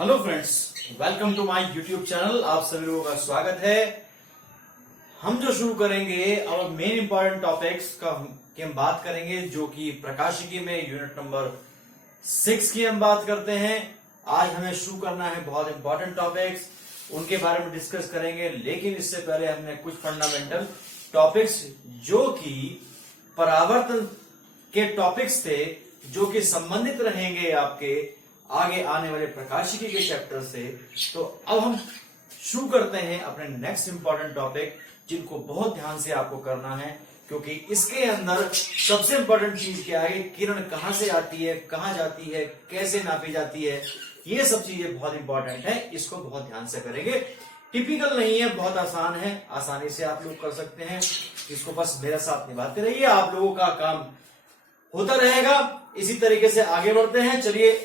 Hello friends, welcome to my YouTube channel. आप सभी लोगों का स्वागत है। हम जो शुरू करेंगे और मेन इंपॉर्टेंट टॉपिक्स की हम बात करेंगे, जो कि प्रकाशिकी में यूनिट नंबर 6 की हम बात करते हैं। आज हमें शुरू करना है बहुत इंपॉर्टेंट टॉपिक्स, उनके बारे में डिस्कस करेंगे। लेकिन इससे पहले हमने कुछ फंडामेंटल टॉपिक्स जो कि परावर्तन के टॉपिक्स थे, जो कि संबंधित रहेंगे आपके आगे आने वाले प्रकाशिकी के चैप्टर से। तो अब हम शुरू करते हैं अपने नेक्स्ट इंपॉर्टेंट टॉपिक, जिनको बहुत ध्यान से आपको करना है, क्योंकि इसके अंदर सबसे इंपॉर्टेंट चीज क्या है, किरण कहां से आती है, कहां जाती है, कैसे नापी जाती है, ये सब चीजें बहुत इंपॉर्टेंट है। इसको बहुत ध्यान से करेंगे। टिपिकल नहीं है, बहुत आसान है, आसानी से आप लोग कर सकते हैं। इसको बस मेरे साथ निभाते रहिए, आप लोगों का काम होता रहेगा। इसी तरीके से आगे बढ़ते हैं। चलिए,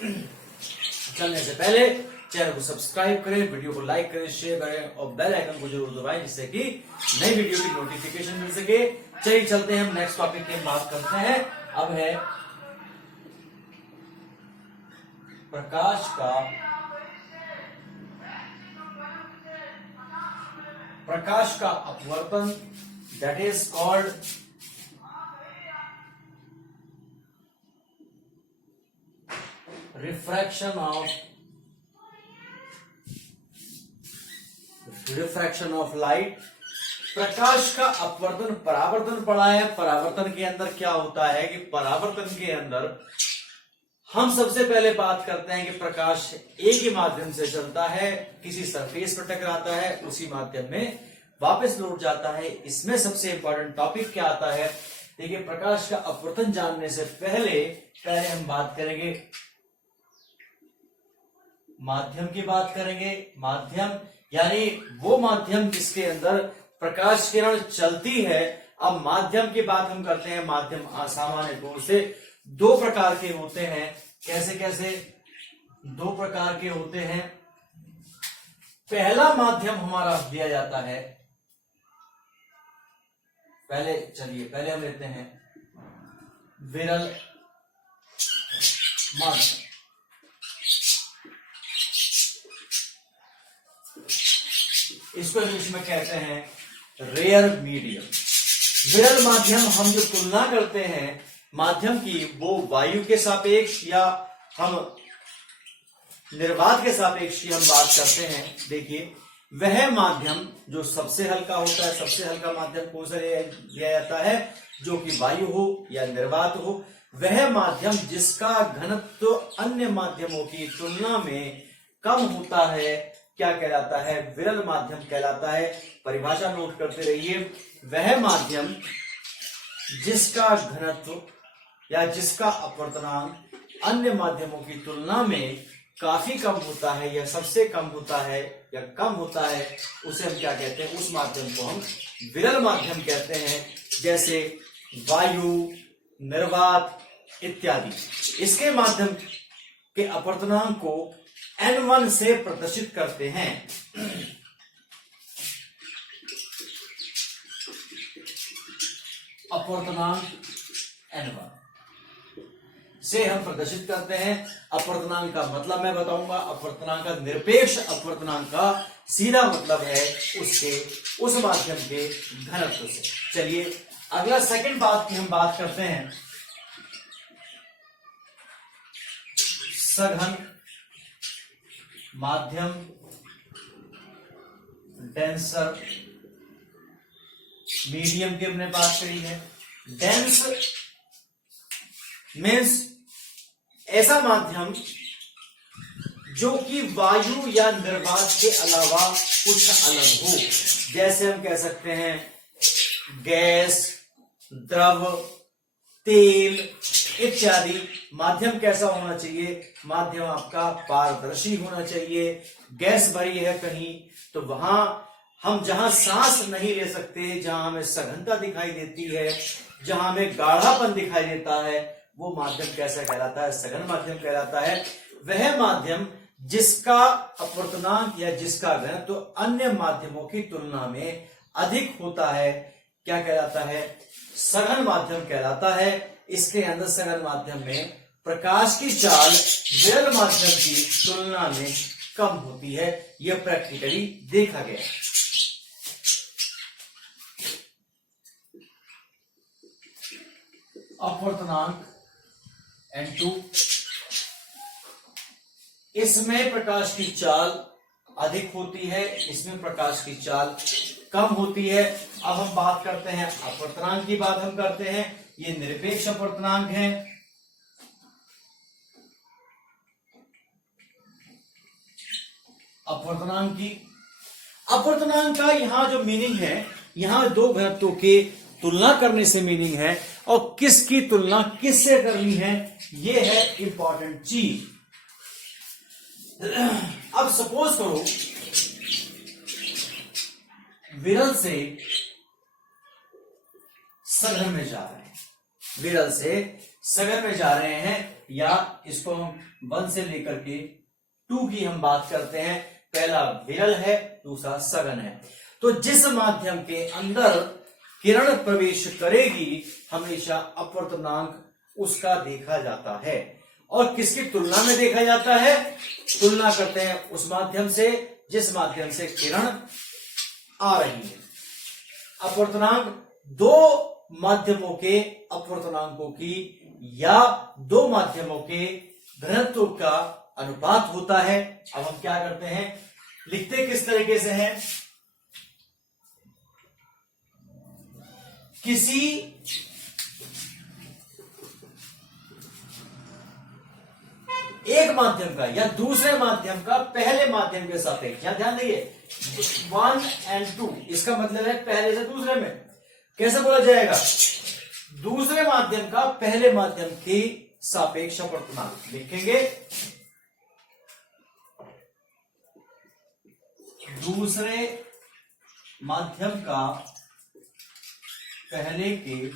चलने से पहले चैनल को सब्सक्राइब करें, वीडियो को लाइक करें, शेयर करें और बेल आइकन को जरूर दबाएं, जिससे कि नई वीडियो की नोटिफिकेशन मिल सके। चलिए चलते हैं, हम नेक्स्ट टॉपिक की बात करते हैं। अब है प्रकाश का अपवर्तन, that is called refraction of light. प्रकाश का अपवर्तन, परावर्तन पढ़ा है। परावर्तन के अंदर क्या होता है कि परावर्तन के अंदर हम सबसे पहले बात करते हैं कि प्रकाश एक ही माध्यम से चलता है, किसी सरफेस पर टकराता है, उसी माध्यम में वापस लौट जाता है। इसमें सबसे इंपॉर्टेंट टॉपिक क्या आता है, देखिए, प्रकाश का अपवर्तन जानने से पहले हम बात करेंगे माध्यम की बात करेंगे। माध्यम यानी वो माध्यम जिसके अंदर प्रकाश किरण चलती है। अब माध्यम की बात हम करते हैं। माध्यम सामान्य तौर से दो प्रकार के होते हैं। कैसे कैसे दो प्रकार के होते हैं। पहला माध्यम हमारा दिया जाता है, पहले हम लेते हैं विरल माध्यम। इसको इंग्लिश में कहते हैं रेयर मीडियम। विरल माध्यम हम जो तुलना करते हैं माध्यम की, वो वायु के सापेक्ष या हम निर्वात के सापेक्ष की हम बात करते हैं। देखिए, वह माध्यम जो सबसे हल्का होता है, सबसे हल्का माध्यम कौन सा लिया जाता है, जो कि वायु हो या निर्वात हो। वह माध्यम जिसका घनत्व अन्य माध्यमों की तुलना में कम होता है, क्या कहलाता है, विरल माध्यम कहलाता है। परिभाषा नोट करते रहिए। वह माध्यम जिसका घनत्व या जिसका अपवर्तनांक अन्य माध्यमों की तुलना में काफी कम होता है या सबसे कम होता है या कम होता है, उसे हम क्या कहते हैं, उस माध्यम को हम विरल माध्यम कहते हैं। जैसे वायु, निर्वात इत्यादि। इसके माध्यम के अपवर्तनांक को N1 से प्रदर्शित करते हैं। अपवर्तनांक N1 से हम प्रदर्शित करते हैं। अपवर्तनांक का मतलब मैं बताऊंगा। अपवर्तनांक का निरपेक्ष अपवर्तनांक का सीधा मतलब है उस माध्यम के घनत्व से। चलिए, अगला सेकंड बात की हम बात करते हैं सघन माध्यम, डेंसर मीडियम की हमने बात करी है। डेंस मीन्स ऐसा माध्यम जो कि वायु या निर्वात के अलावा कुछ अलग हो। जैसे हम कह सकते हैं गैस, द्रव, तेल इत्यादि। माध्यम कैसा होना चाहिए, माध्यम आपका पारदर्शी होना चाहिए। गैस भरी है कहीं, तो वहां हम जहां सांस नहीं ले सकते, जहां हमें सघनता दिखाई देती है, जहां हमें गाढ़ापन दिखाई देता है, वो माध्यम कैसा कहलाता है, सघन माध्यम कहलाता है। वह माध्यम जिसका अपवर्तनांक या जिसका घनत्व तो अन्य माध्यमों की तुलना में अधिक होता है, क्या कहलाता है, सघन माध्यम कहलाता है। इसके अंदर सघन माध्यम में प्रकाश की चाल विरल माध्यम की तुलना में कम होती है। यह प्रैक्टिकली देखा गया है। अपवर्तनांक N2, इसमें प्रकाश की चाल अधिक होती है, इसमें प्रकाश की चाल कम होती है। अब हम बात करते हैं अपवर्तनांक की बात हम करते हैं। ये निरपेक्ष अपवर्तनांक है। अपवर्तनांक का यहां जो मीनिंग है, यहां दो घनत्वों के तुलना करने से मीनिंग है, और किसकी तुलना किससे करनी है, यह है इंपॉर्टेंट चीज। अब सपोज करो विरल से सघन में जा रहे हैं, विरल से सघन में जा रहे हैं, या इसको हम 1 से लेकर के 2 की हम बात करते हैं। पहला विरल है, दूसरा सघन है। तो जिस माध्यम के अंदर किरण प्रवेश करेगी हमेशा अपवर्तनांक उसका देखा जाता है। और किसकी तुलना में देखा जाता है? तुलना करते हैं उस माध्यम से जिस माध्यम से किरण आ रही है। अपवर्तनांक दो माध्यमों के अपवर्तनांकों की या दो माध्यमों के घनत्व का अनुपात होता है। अब हम क्या करते हैं, लिखते किस तरीके से हैं, किसी एक माध्यम का या दूसरे माध्यम का पहले माध्यम के सापेक्ष, यहां ध्यान दिए 1 और 2, इसका मतलब है पहले से दूसरे में। कैसे बोला जाएगा? दूसरे माध्यम का पहले माध्यम के सापेक्ष अपवर्तनांक लिखेंगे। दूसरे माध्यम का पहले के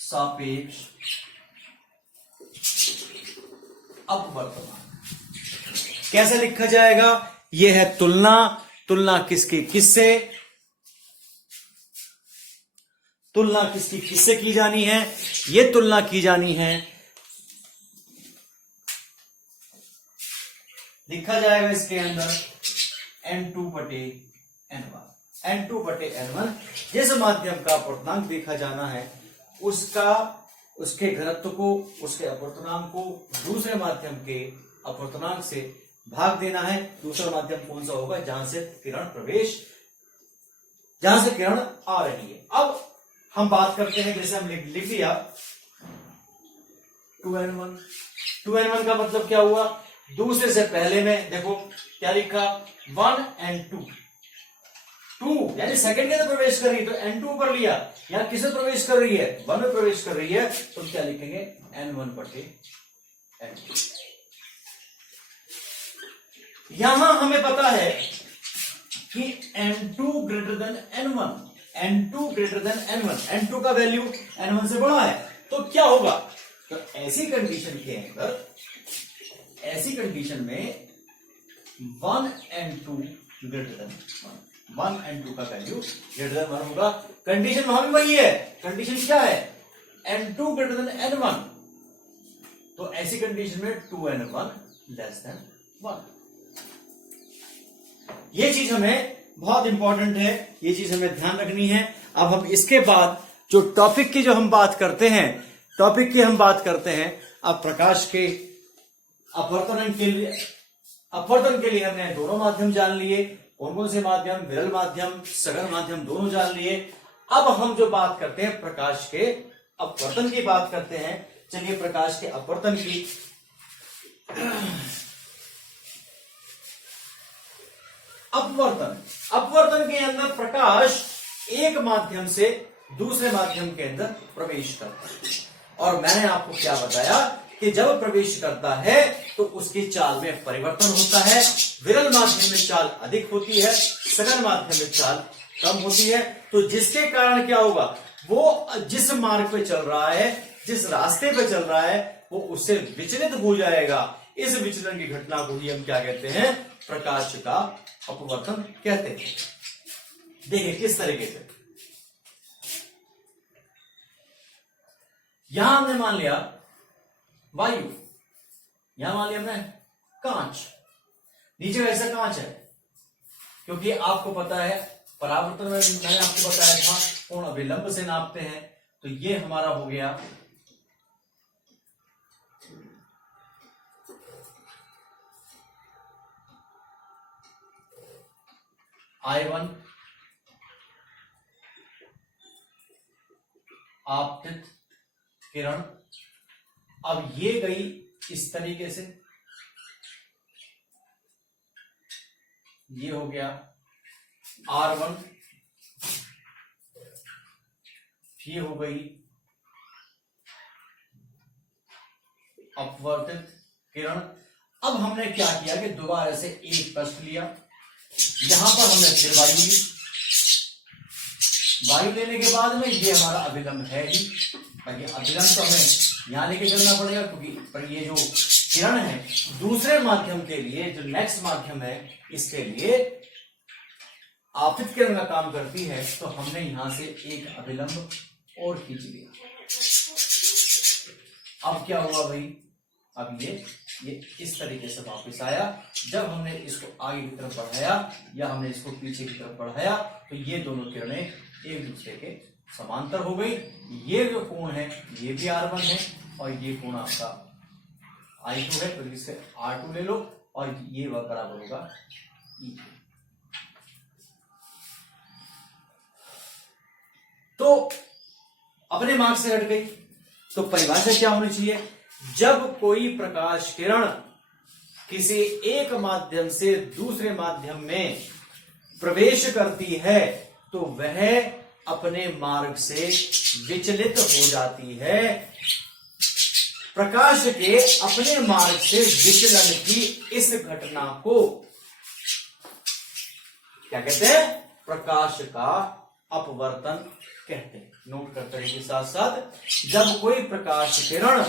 सापेक्ष अपवर्तनांक कैसे लिखा जाएगा? यह है तुलना। तुलना किसकी किससे? तुलना किसकी किससे की जानी है? यह तुलना की जानी है, लिखा जाएगा इसके अंदर N2/N1। N2/N1 जिस माध्यम का अपवर्तनांक देखा जाना है उसके घनत्व को, उसके अपवर्तनांक को दूसरे माध्यम के अपवर्तनांक से भाग देना है। दूसरा माध्यम कौन सा होगा? जहां से किरण आ रही है। अब हम बात करते हैं, जैसे हम लिख लिया 2N1। 2N1 का मतलब क्या हुआ? दूसरे से पहले में देखो क्या लिखा, 1 और 2। 2 यानी सेकंड के अंदर प्रवेश कर रही है तो N2 पर लिया। यहां किसे प्रवेश कर रही है? 1 में प्रवेश कर रही है, तो क्या लिखेंगे? N1/N2। यहां हमें पता है कि N2 greater than N1, N2 का वैल्यू N1 से बड़ा है, तो क्या होगा? तो ऐसी कंडीशन के अंदर, ऐसी कंडीशन में 1 और 2 greater than 1, 1 और 2 का वैल्यू greater than 1 होगा। कंडीशन वहां भी वही है। कंडीशन क्या है? N2 greater than N1, तो ऐसी कंडीशन में 2N1 less than 1। ये चीज हमें बहुत इंपॉर्टेंट है, ये चीज हमें ध्यान रखनी है। अब हम इसके बाद जो टॉपिक की हम बात करते हैं, अब प्रकाश के अपवर्तन के लिए हमने दोनों माध्यम जान लिए। कौन कौन से माध्यम? विरल माध्यम, सघन माध्यम, दोनों जान लिए। अब हम जो बात करते हैं प्रकाश के अपवर्तन की बात करते हैं। चलिए प्रकाश के अपवर्तन की अपवर्तन के अंदर प्रकाश एक माध्यम से दूसरे माध्यम के अंदर प्रवेश करता है। और मैंने आपको क्या बताया कि जब प्रवेश करता है तो उसकी चाल में परिवर्तन होता है। विरल माध्यम में चाल अधिक होती है, सघन माध्यम में चाल कम होती है। तो जिसके कारण क्या होगा? वो जिस मार्ग पे चल रहा है, जिस रास्ते पे चल रहा है, वो उससे विचलित हो जाएगा। इस विचलन की घटना को ही हम क्या कहते हैं? प्रकाश का अपवर्तन कहते हैं। देखिए किस तरीके से, यहां हमने मान लिया वायु, यहां मान लिया हमने कांच। नीचे का हिस्सा कांच है, क्योंकि आपको पता है परावर्तन में मैंने आपको बताया था कोण अभिलंब से नापते हैं। तो ये हमारा हो गया I1 आपतित किरण। अब ये गई इस तरीके से, ये हो गया R1, ये हो गई अपवर्तित किरण। अब हमने क्या किया कि दोबारा से एक पृष्ठ लिया, यहां पर हमने फिर वायु ली। वायु लेने के बाद में ये हमारा अभिलंब है ही, बाकी अभिलंब तो हमें यहां लेके चलना पड़ेगा, क्योंकि पर ये जो किरण है दूसरे माध्यम के लिए, जो नेक्स्ट माध्यम है इसके लिए आपतित किरण का काम करती है। तो हमने यहां से एक अभिलंब और खींच लिया। अब क्या हुआ भाई, अब ये इस तरीके से वापस आया। जब हमने इसको आगे की तरफ बढ़ाया या हमने इसको पीछे की तरफ बढ़ाया तो ये दोनों किरणें एक दूसरे के समांतर हो गई। ये जो कोण है ये भी R1 है और ये कोण आपका I2 है, तो इससे R2 ले लो और ये बराबर होगा E। तो अपने मार्ग से हट गई। तो परिभाषा क्या होनी चाहिए, जब कोई प्रकाश किरण किसी एक माध्यम से दूसरे माध्यम में प्रवेश करती है तो वह अपने मार्ग से विचलित हो जाती है। प्रकाश के अपने मार्ग से विचलन की इस घटना को क्या कहते हैं, प्रकाश का अपवर्तन कहते हैं। नोट करते रहिए साथ साथ, जब कोई प्रकाश किरण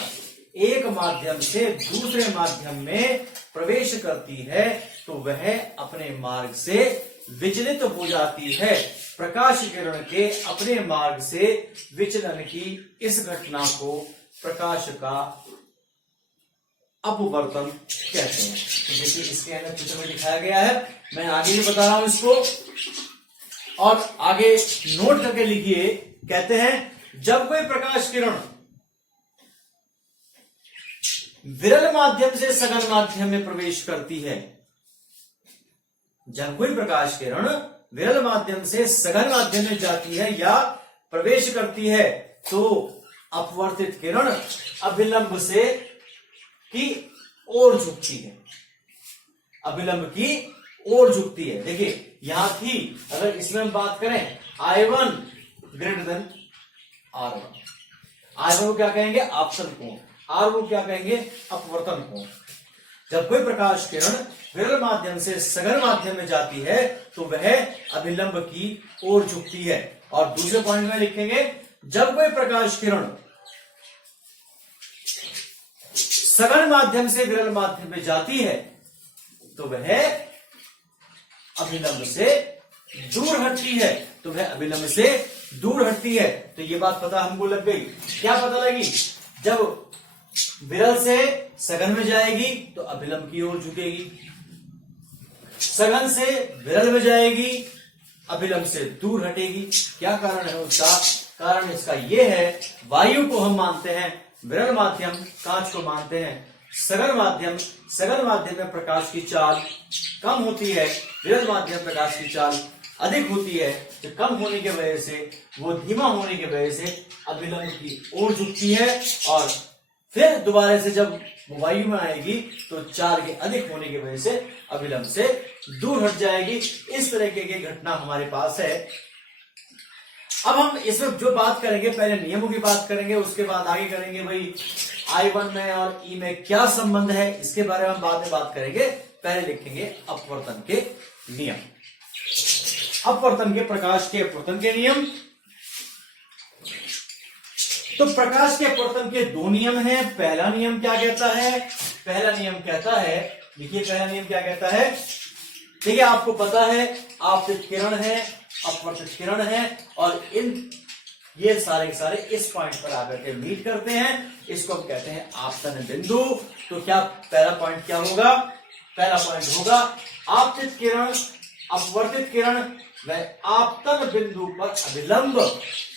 एक माध्यम से दूसरे माध्यम में प्रवेश करती है तो वह अपने मार्ग से विचलित हो जाती है। प्रकाश किरण के अपने मार्ग से विचलन की इस घटना को प्रकाश का अपवर्तन कहते हैं। तो देखिए इसके अंदर चित्र में दिखाया गया है, मैं आगे भी बता रहा हूं इसको, और आगे नोट करके लिखिए। कहते हैं जब कोई प्रकाश किरण विरल माध्यम से सघन माध्यम में प्रवेश करती है, जब कोई प्रकाश किरण विरल माध्यम से सघन माध्यम में जाती है या प्रवेश करती है तो अपवर्तित किरण अभिलंब से की ओर झुकती है, अभिलंब की ओर झुकती है। देखिए यहां थी, अगर इसमें हम बात करें I1 greater than R1, I1 को क्या कहेंगे, आपतन कोण, R को क्या कहेंगे, अपवर्तन कोण। जब कोई प्रकाश किरण विरल माध्यम से सघन माध्यम में जाती है तो वह अभिलंब की ओर झुकती है। और दूसरे पॉइंट में लिखेंगे, जब कोई प्रकाश किरण सघन माध्यम से विरल माध्यम में जाती है तो वह अभिलंब से दूर हटती है, तो वह अभिलंब से दूर हटती है। तो ये बात पता हमको लग गई। क्या पता लगी, जब विरल से सघन में जाएगी तो अभिलंब की ओर झुकेगी, सघन से विरल में जाएगी अभिलंब से दूर हटेगी। क्या कारण है उसका, कारण इसका यह है, वायु को हम मानते हैं विरल माध्यम, कांच को मानते हैं सघन माध्यम। सघन माध्यम में प्रकाश की चाल कम होती है, विरल माध्यम प्रकाश की चाल अधिक होती है। तो कम होने की वजह से, वो धीमा होने की वजह से अभिलंब की ओर झुकती है, और फिर दोबारा से जब वायु में आएगी तो चाल के अधिक होने की वजह से अभिलंब से दूर हट जाएगी। इस तरह की घटना हमारे पास है। अब हम इसमें जो बात करेंगे, पहले नियमों की बात करेंगे, उसके बाद आगे करेंगे भाई I1 में और E में क्या संबंध है, इसके बारे में हम बाद में बात करेंगे। पहले लिखेंगे अपवर्तन के नियम, अपवर्तन के, प्रकाश के अपवर्तन के नियम। तो प्रकाश के अपवर्तन के दो नियम हैं। पहला नियम क्या कहता है, पहला नियम कहता है, देखिए पहला नियम क्या कहता है, देखिए आपको पता है आपतित किरण है, अपवर्तित किरण है, और इन ये सारे के सारे इस पॉइंट पर आकर के मीट करते हैं। इसको हम कहते हैं आपतन बिंदु। तो क्या पहला पॉइंट क्या होगा, पहला पॉइंट होगा आपतित किरण, अपवर्तित किरण व आपतन बिंदु पर अभिलंब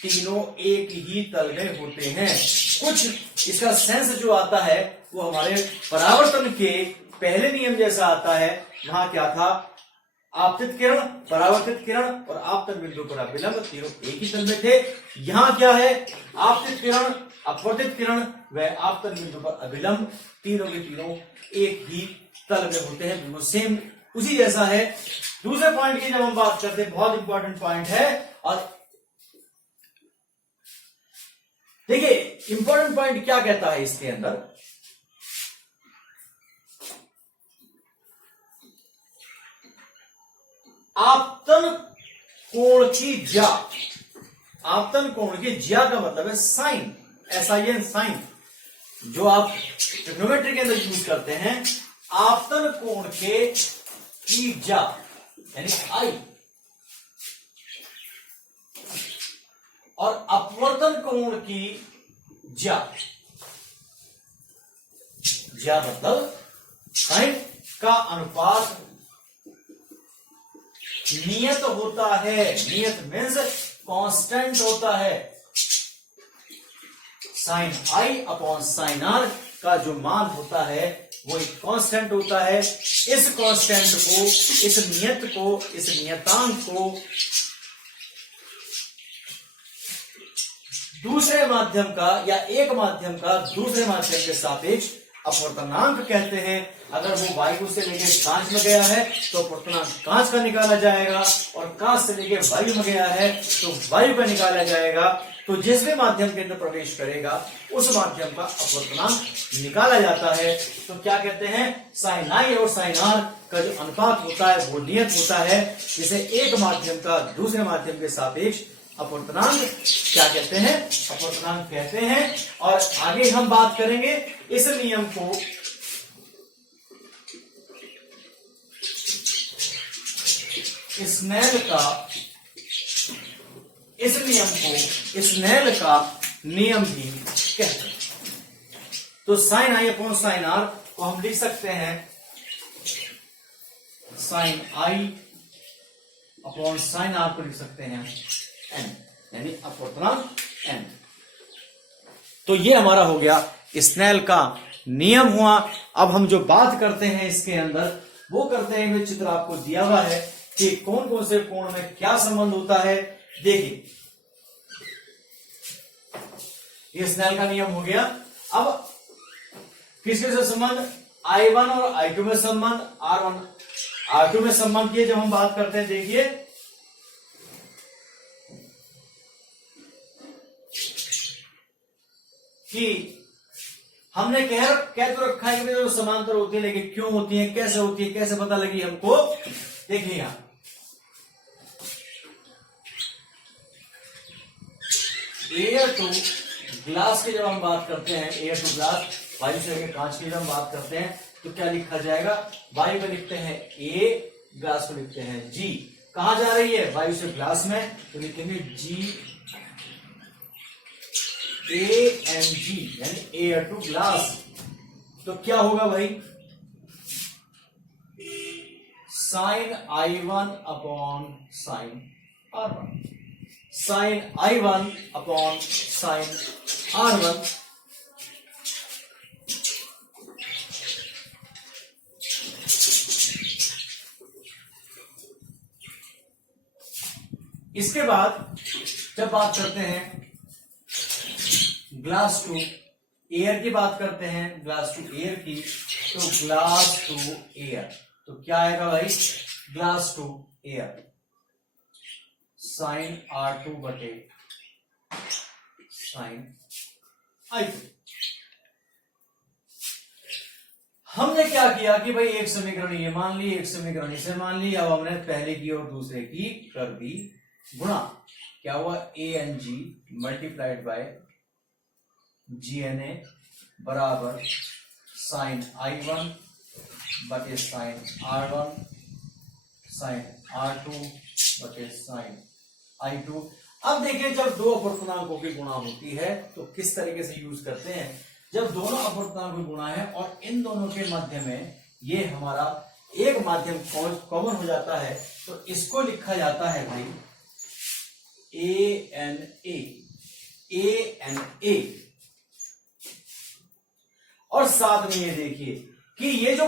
तीनों एक ही तल में होते हैं। कुछ इसका सेंस जो आता है वो हमारे परावर्तन के पहले नियम जैसा आता है। वहां क्या था, आपतित किरण, परावर्तित किरण और आपतन बिंदु पर अभिलंब तीनों एक ही तल में थे। यहां क्या है, आपतित किरण, अपवर्तित किरण व आपतन बिंदु पर अभिलंब तीनों के तीनों एक ही तल में होते हैं, बिल्कुल सेम उसी जैसा है। दूसरे पॉइंट की जब हम बात करते हैं, बहुत इंपॉर्टेंट पॉइंट है, और देखिए इंपॉर्टेंट पॉइंट क्या कहता है इसके अंदर, आपतन कोण की ज्या, आपतन कोण की ज्या का मतलब है साइन, SIN साइन, जो आप ट्रिग्नोमेट्री के अंदर यूज करते हैं। आपतन कोण के की ज्या यानी आई और अपवर्तन कोण की ज्या, ज्या मतलब साइन का अनुपात नियत होता है। नियत मीन्स कांस्टेंट होता है। Sine I upon sine R का जो मान होता है वो एक कांस्टेंट होता है। इस कांस्टेंट को, इस नियत को, इस नियतांक को दूसरे माध्यम का या एक माध्यम का दूसरे माध्यम के सापेक्ष अपवर्तनांक कहते हैं। अगर वो वायु से लेके कांच में गया है तो अपवर्तनांक कांच का निकाला जाएगा, और कांच से लेके वायु में गया है तो वायु का निकाला जाएगा। तो जिस भी माध्यम के अंदर प्रवेश करेगा उस माध्यम का अपवर्तनांक निकाला जाता है। तो क्या कहते हैं, साइन आई और साइन आर का जो अनुपात होता है वो नियत होता है, जिसे एक माध्यम का दूसरे माध्यम के सापेक्ष अपवर्तनांक क्या कहते हैं, अपवर्तनांक कहते हैं। और आगे हम बात करेंगे इस नियम को स्नेल का, इस नियम को स्नेल का नियम भी कहते हैं। तो sine I upon sine R को हम लिख सकते हैं sine I upon sine R को लिख सकते हैं एन, यानी अपवर्तनांक एन। तो ये हमारा हो गया स्नेल का नियम हुआ। अब हम जो बात करते हैं इसके अंदर वो करते हैं, जो चित्र आपको दिया हुआ है कि कौन कौन से कोण में क्या संबंध होता है। देखिए ये स्नेल का नियम हो गया। अब किसके से संबंध, I1 और I2 में संबंध, R1 R2 में संबंध की जब हम बात करते हैं, देखिए कि हमने कह तो रखा है कि जो समांतर होती है, लेकिन क्यों होती है, कैसे होती है, कैसे पता लगी हमको। देखिए यहां एयर टू ग्लास की जब हम बात करते हैं, एयर टू ग्लास, वायु से लेकर कांच की जब हम बात करते हैं तो क्या लिखा जाएगा, वायु को लिखते हैं ए, ग्लास को लिखते हैं जी। कहां जा रही है, वायु से ग्लास में, तो लिखेंगे जी ANG यानी एयर टू ग्लास। तो क्या होगा भाई, sine I1 upon sine R1, sine I1 upon sine R1 इसके बाद जब बात करते हैं ग्लास टू एयर की बात करते हैं, ग्लास टू एयर की, तो ग्लास टू एयर, तो क्या आएगा भाई, glass to air sign R2 बटे साइन I2। हमने क्या किया कि भाई एक समीकरण ये मान ली, एक समीकरण इसे मान ली। अब हमने पहले की और दूसरे की कर दी गुणा। क्या हुआ, ANG मल्टीप्लाइड बाय GNA बराबर साइन I1 बटे साइन R1 साइन R2 बटे साइन I2। अब देखिए जब दो अपवर्तनांकों की गुणा होती है तो किस तरीके से यूज करते हैं। जब दोनों अपवर्तनांक की गुणा है और इन दोनों के मध्य में ये हमारा एक माध्यम कॉमन हो जाता है तो इसको लिखा जाता है भाई ANA। और साथ में ये देखिए कि ये जो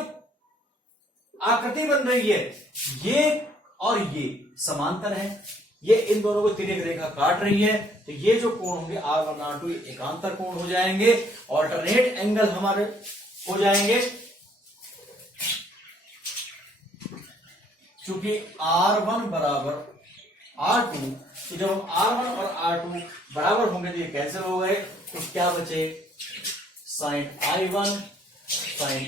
आकृति बन रही है ये और ये समांतर है, ये इन दोनों को तिर्यक रेखा काट रही है, तो ये जो कोण होंगे R1 R2 एकांतर कोण हो जाएंगे, ऑल्टरनेट एंगल हमारे हो जाएंगे। चूंकि R1 बराबर R2, तो जब हम R1 और R2 बराबर होंगे तो ये कैंसिल हो गए, तो क्या बचे sin I1 sin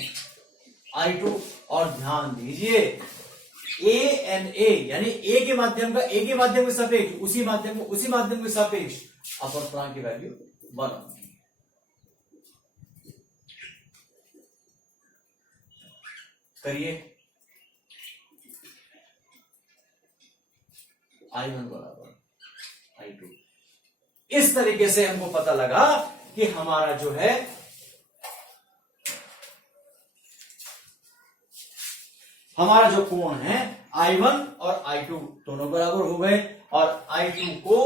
I2। और ध्यान दीजिए ANA यानी ए के माध्यम के सापेक्ष उसी माध्यम के सापेक्ष अपवर्तनांक की वैल्यू 1 करिए। I1 बराबर I2। इस तरीके से हमको पता लगा कि हमारा जो है हमारा जो कोण है I1 और I2 दोनों बराबर हो गए, और I2 को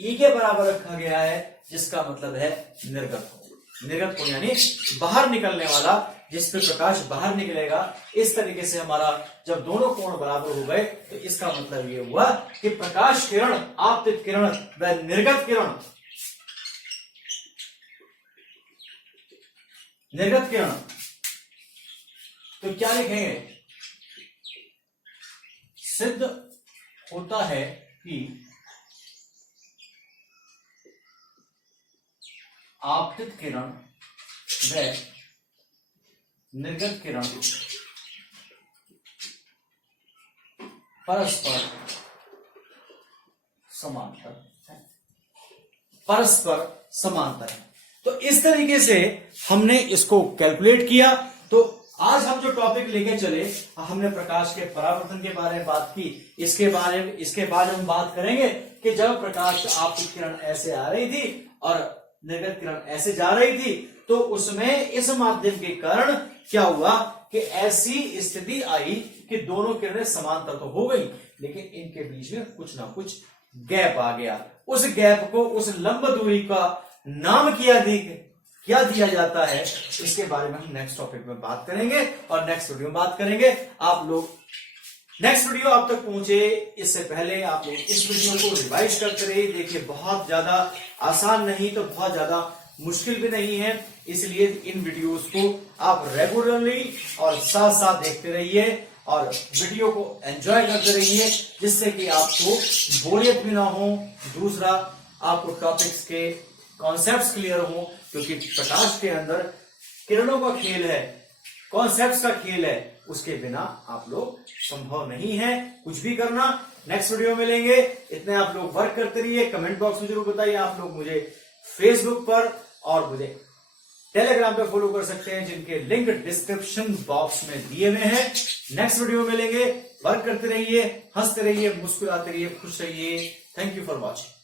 E के बराबर रखा गया है, जिसका मतलब है निर्गत कोण यानी बाहर निकलने वाला, जिस पे प्रकाश बाहर निकलेगा। इस तरीके से हमारा जब दोनों कोण बराबर हो गए तो इसका मतलब ये हुआ कि प्रकाश किरण, आपतित किरण व निर्गत किरण तो क्या लिखेंगे, सिद्ध होता है कि आपतित किरण व निर्गत किरण परस्पर समांतर है। तो इस तरीके से हमने इसको कैलकुलेट किया। तो आज हम जो टॉपिक लेके चले, हमने प्रकाश के परावर्तन के बारे में बात की। इसके बाद हम बात करेंगे कि जब प्रकाश आपतित किरण ऐसे आ रही थी और निर्गत किरण ऐसे जा रही थी, तो उसमें इस माध्यम के कारण क्या हुआ कि ऐसी स्थिति आई कि दोनों किरणें समांतर तो हो गई, लेकिन इनके बीच में कुछ ना कुछ गैप आ गया। उस गैप को, उस लंब दूरी का नाम क्या दिया जाता है, इसके बारे में हम नेक्स्ट टॉपिक में बात करेंगे और नेक्स्ट वीडियो में बात करेंगे। आप लोग नेक्स्ट वीडियो आप तक पहुंचे इससे पहले आप लोग इस वीडियो को रिवाइज करते रहिए। देखिए बहुत ज्यादा आसान नहीं तो बहुत ज्यादा मुश्किल भी नहीं है, इसलिए इन वीडियोस को आप रेगुलरली और साथ साथ देखते रहिए और वीडियो को एंजॉय करते रहिए, जिससे कि आपको बोरियत भी ना हो। दूसरा, आपको टॉपिक्स के कॉन्सेप्ट्स क्लियर हो, क्योंकि प्रकाश के अंदर किरणों का खेल है, कॉन्सेप्ट्स का खेल है, उसके बिना आप लोग संभव नहीं है कुछ भी करना। नेक्स्ट वीडियो में मिलेंगे, इतने आप लोग वर्क करते रहिए। कमेंट बॉक्स में जरूर बताइए। आप लोग मुझे फेसबुक पर और मुझे टेलीग्राम पे फॉलो कर सकते हैं, जिनके लिंक डिस्क्रिप्शन बॉक्स में दिए हुए हैं। नेक्स्ट वीडियो में मिलेंगे, वर्क करते रहिए, हंसते रहिए, मुस्कुराते रहिए, खुश रहिए। Thank you for watching.